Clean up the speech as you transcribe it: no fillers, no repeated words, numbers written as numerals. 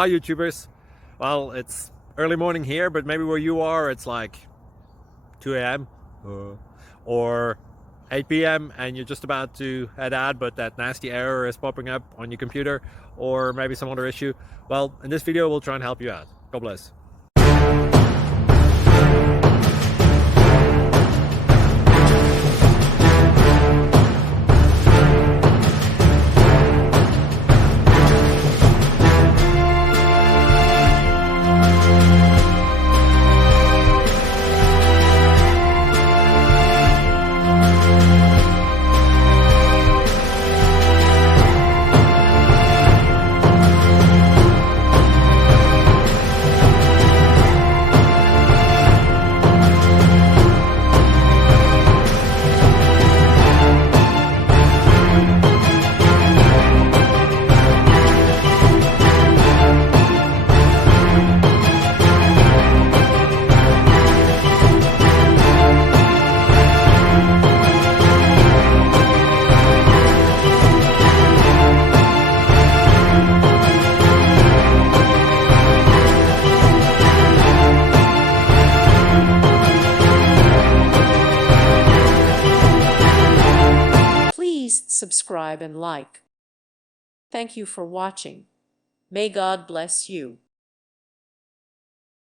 Hi YouTubers. Well, it's early morning here, but maybe where you are it's like 2 a.m. or 8 p.m. and you're just about to head out, but that nasty error is popping up on your computer, or maybe some other issue. Well, in this video we'll try and help you out. God bless. Please subscribe and like. Thank you for watching. May God bless you.